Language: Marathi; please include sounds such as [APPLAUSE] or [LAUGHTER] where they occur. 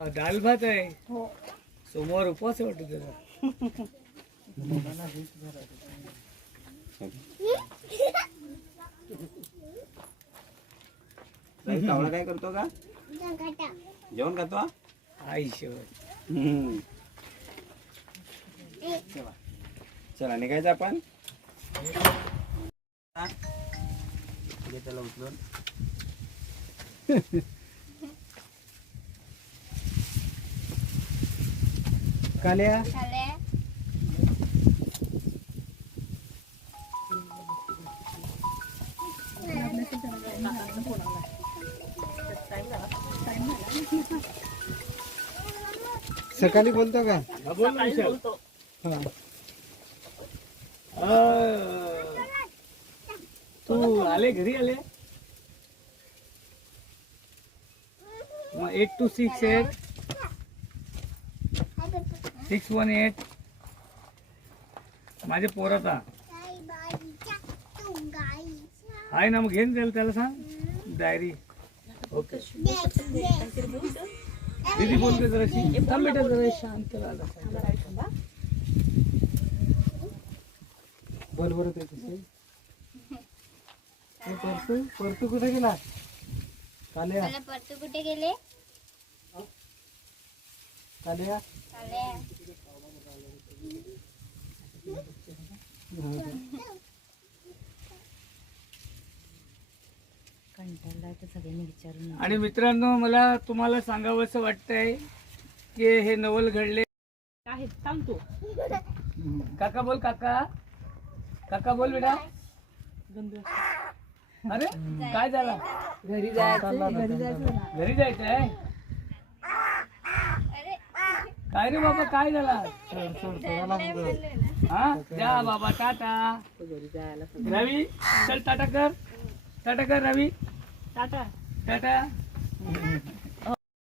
दाल भात आहे. हो. सोमवार उपवास वाटतं त्याचा. काय करतो का? जेवण करतो आई शेवट. हम्म. चला निघायचं आपण? त्याला उचलून. [LAUGHS] काल्या? सकाळी बोलतो का? हा. हा. तू आले घरी आले? मग eight two six eight six one eight. माझे पोराचा. आहे ना मग घेऊन जाईल त्याला सांग. डायरी. ओके. दीदी बोलते जराशी थांब बेटा जरा शांत राहा बोल बरं ते. परतू परतू कुठे गेला? चालेल परतू कुठे गेले? आणि मित्रांनो मला तुम्हाला सांगावं असं वाटतंय की हे नवल घडले. काका बोल काका. काका बोल बेटा अरे काय झाला? घरी जायचं घरी जायचं घरी जायचंय? काय रे बाबा काय झाला? हा? जा बाबा टाटा. रवी चल टाटा कर. टाटा कर रवी. टाटा. टाटा.